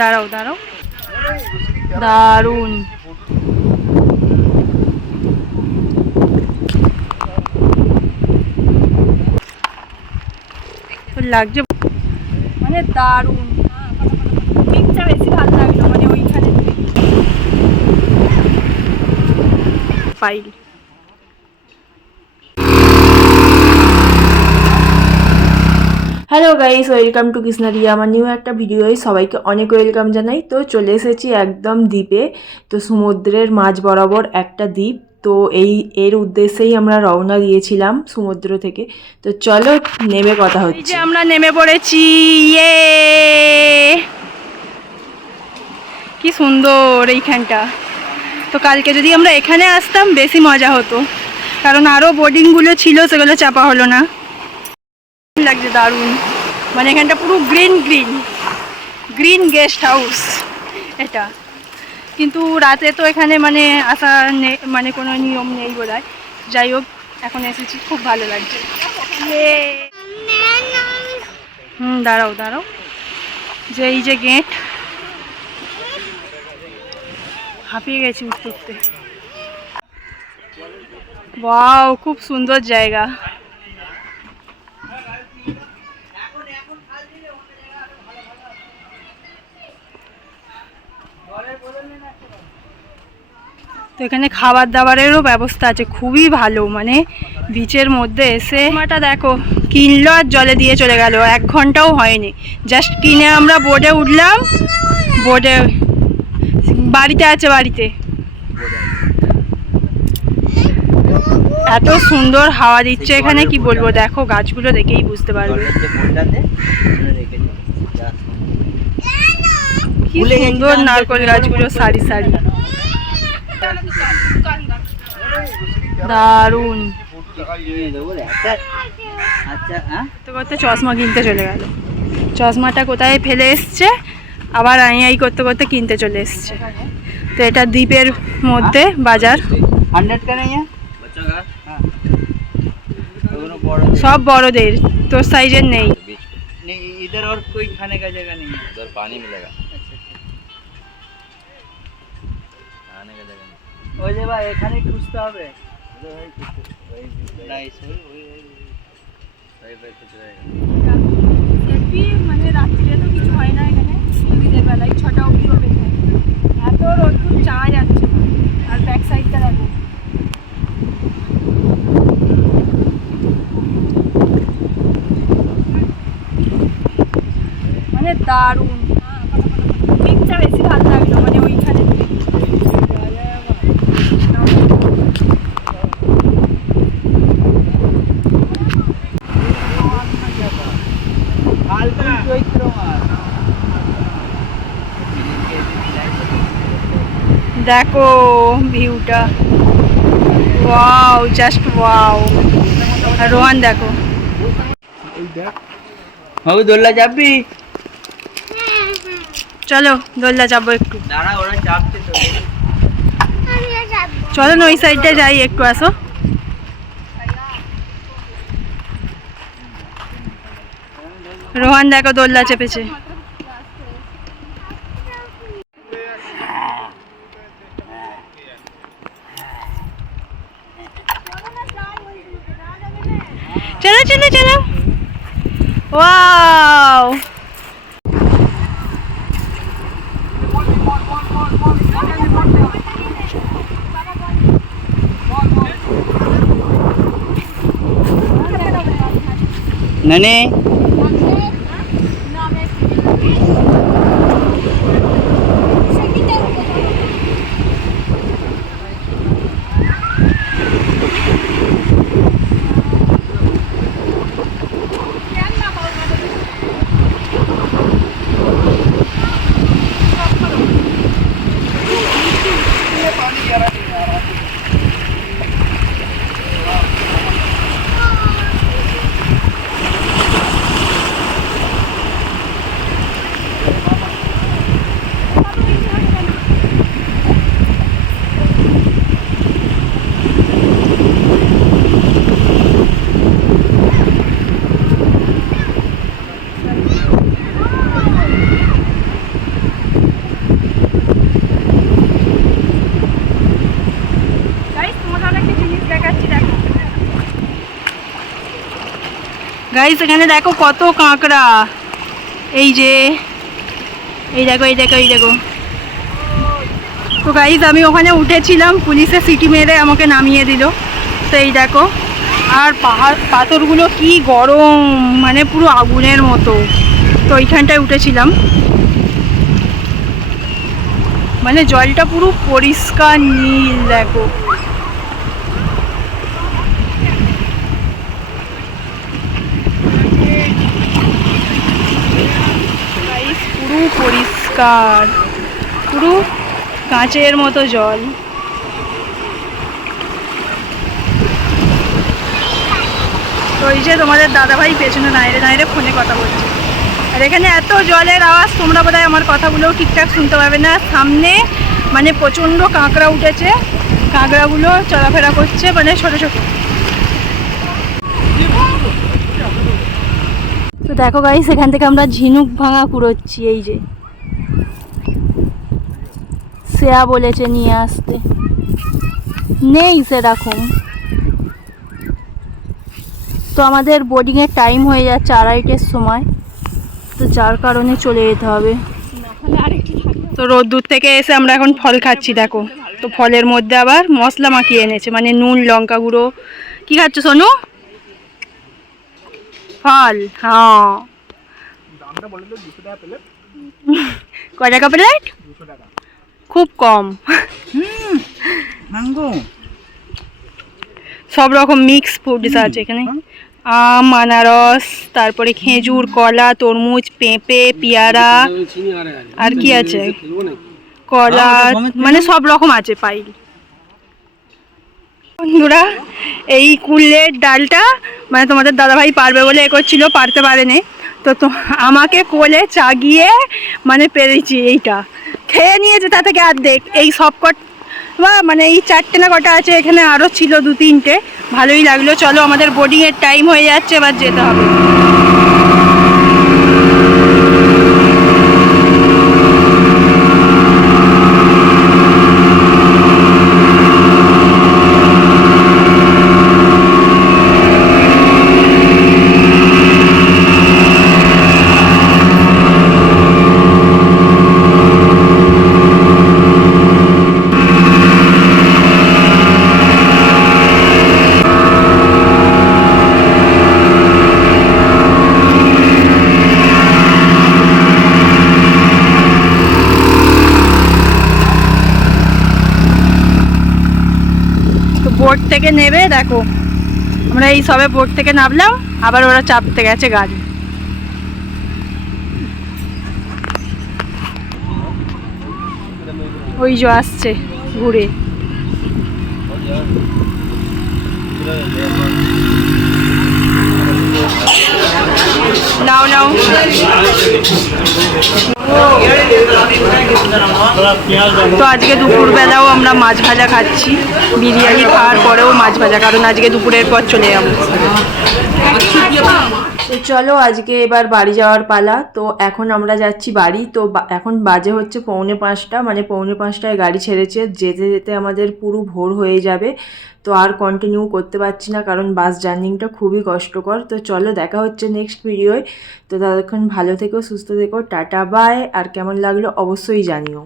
দাঁড়াও দাঁড়াও, দারুণ। লাগছে মানে দারুণ। পিকটা বেশি ভালো লাগলো, মানে ওইখানে file. Hello guys, welcome to Krishnaria. আমার নিউ একটা ভিডিওয় সবাইকে অনেক ওয়েলকাম জানাই। তো চলে এসেছি একদম দ্বীপে। তো সমুদ্রের মাঝ বরাবর একটা দ্বীপ। তো এর উদ্দেশ্যেই আমরা রওনা দিয়েছিলাম সমুদ্র থেকে। তো চলো নেমে কথা হচ্ছে। এই যে আমরা নেমে পড়েছি। ইয়ে, কি সুন্দর এইখানটা। তো কালকে যদি আমরা এখানে আসতাম বেশি মজা হতো, কারণ আরও বোর্ডিংগুলো ছিল, সেগুলো চাপা হলো না। লাগছে দারুণ, মানে এখানটা পুরো green green green guest house এটা। কিন্তু রাতে তো এখানে মানে আসা মানে কোনো নিয়ম নেই বোধহয়। যাই হোক, এখন এসেছি, খুব ভালো লাগছে। দাঁড়াও দাঁড়াও, যে এই যে গেট, হাঁপিয়ে গেছি উঠতে উঠতে। ওয়াও, খুব সুন্দর জায়গা। তো এখানে খাবার দাবারেরও ব্যবস্থা আছে, খুবই ভালো। মানে বিচের মধ্যে এসে মাটা দেখো, কিনলো আর জলে দিয়ে চলে গেল, 1 ঘন্টাও হয়নি। জাস্ট কিনে আমরা বোটে উঠলাম, বোটে বাড়িতে আছে, বাড়িতে এত সুন্দর হাওয়া দিচ্ছে এখানে, কি বলবো। দেখো গাছগুলো দেখেই বুঝতে পারবে কি সুন্দর নারকেল গাছগুলো সারি সারি, দারুণ। তো করতে চশমা কিনতে চলে গেল, চশমাটা কোথায় ফেলে এসছে, আবার আই করতে করতে কিনতে চলে এসছে। তো এটা দ্বীপের মধ্যে বাজার, সব বড়দের, তোর সাইজের নেই। इधर और कोई खाने का जगह नहीं है, उधर पानी मिलेगा, खाने का जगह नहीं। ওই যে ভাই এখানেই খুঁজতে হবে, মানে রাত্রে তো কিছু হয় না এখানে, দিনের বেলায় 6টা অবধি হবে। এত রোদ্দুর যাওয়া যাচ্ছে না। আর ব্যাক সাইডটা দেখো, মানে দারুণ। পিকটা বেশি ভালো লাগলো, মানে ওইখানে দেখো ভিউটা, ওয়াও, জাস্ট ওয়াও। আর রোহান দেখো, বাবু দোল্লা চাপবি? চলো দোল্লা যাবো একটু। দাঁড়া, ওরা চাপছে তো। চলো না ওই সাইডটা যাই একটু, আসো। রোহান দেখো দোল্লা চেপেছে। চলো চলো চলো, ওয়াও। नने গাইস এখানে দেখো কত কাঁকড়া, এই যে এই দেখো এই দেখো এই দেখো। তো গাইস আমি ওখানে উঠেছিলাম, পুলিশে সিটি মেরে আমাকে নামিয়ে দিল। তো এই দেখো, আর পাহাড় পাথরগুলো কি গরম, মানে পুরো আগুনের মতো। তো ওইখানটায় উঠেছিলাম, মানে জলটা পুরো পরিষ্কার নীল দেখো। পুরো পরিষ্কার, পুরো কাঁচের মতো জল। তো এই যে তোমাদের দাদাভাই পেছনে দাঁড়িয়ে দাঁড়িয়ে ফোনে কথা বলছে। আর এখানে এত জলের আওয়াজ, তোমরা বোধহয় আমার কথাগুলোও ঠিকঠাক শুনতে পাবে না। সামনে মানে প্রচণ্ড কাঁকড়া উঠেছে, কাঁকড়াগুলো চলাফেরা করছে, মানে ছোটো ছোটো। তো দেখো গাইস, এখান থেকে আমরা ঝিনুক ভাঙা কুড়োচ্ছি। এই যে শ্রেয়া বলেছে নিয়ে আসতে, নেই সেরকম। তো আমাদের বোর্ডিংয়ের টাইম হয়ে যাচ্ছে 2:30-এর সময়, তো যার কারণে চলে যেতে হবে। তো রোদ্দুর থেকে এসে আমরা এখন ফল খাচ্ছি দেখো। তো ফলের মধ্যে আবার মশলা মাখিয়ে এনেছে, মানে নুন লঙ্কা গুঁড়ো। কি খাচ্ছ সোনু? ফল, হ্যাঁ। কয় টাকা প্লেট? খুব কম। সব রকম মিক্স ফ্রুটস আছে এখানে, আম, আনারস, তারপরে খেজুর, কলা, তরমুজ, পেঁপে, পেয়ারা, আর কি আছে, কলা, মানে সব রকম আছে পাইল। বন্ধুরা, এই কুলের ডালটা মানে তোমাদের দাদাভাই পারবে বলে এ করছিল, পারতে পারেনি। তো আমাকে কোলে চাগিয়ে মানে পেরেছি, এইটা খেয়ে নিয়েছে, তা থেকে অর্ধেক। এই সব মানে এই 4টে না কটা আছে, এখানে আরও ছিল 2-3টে। ভালোই লাগলো। চলো, আমাদের বোর্ডিংয়ের টাইম হয়ে যাচ্ছে, এবার যেতে হবে। বোট থেকে নেবে দেখো, আমরা এই সবে বোট থেকে নামলাম, আবার ওরা চাপতে গেছে গাড়ি। ওই যে আসছে ঘুরে। নাও নাও। তো আজকে দুপুরবেলাও আমরা মাছ ভাজা খাচ্ছি, বিরিয়ানি খাওয়ার পরেও মাছ ভাজা, কারণ আজকে দুপুরের পর চলে যাবো। তো চলো, আজকে এবার বাড়ি যাওয়ার পালা। তো এখন আমরা যাচ্ছি বাড়ি। তো এখন বাজে হচ্ছে 4:45, মানে 4:45টায় গাড়ি ছেড়েছে। যেতে যেতে আমাদের পুরো ভোর হয়ে যাবে। তো আর কন্টিনিউ করতে পারছি না, কারণ বাস জার্নিটা খুবই কষ্টকর। তো চলো, দেখা হচ্ছে নেক্সট ভিডিওয়। তো ততক্ষণ ভালো থেকো, সুস্থ থেকো, টাটা বাই। আর কেমন লাগলো অবশ্যই জানিও।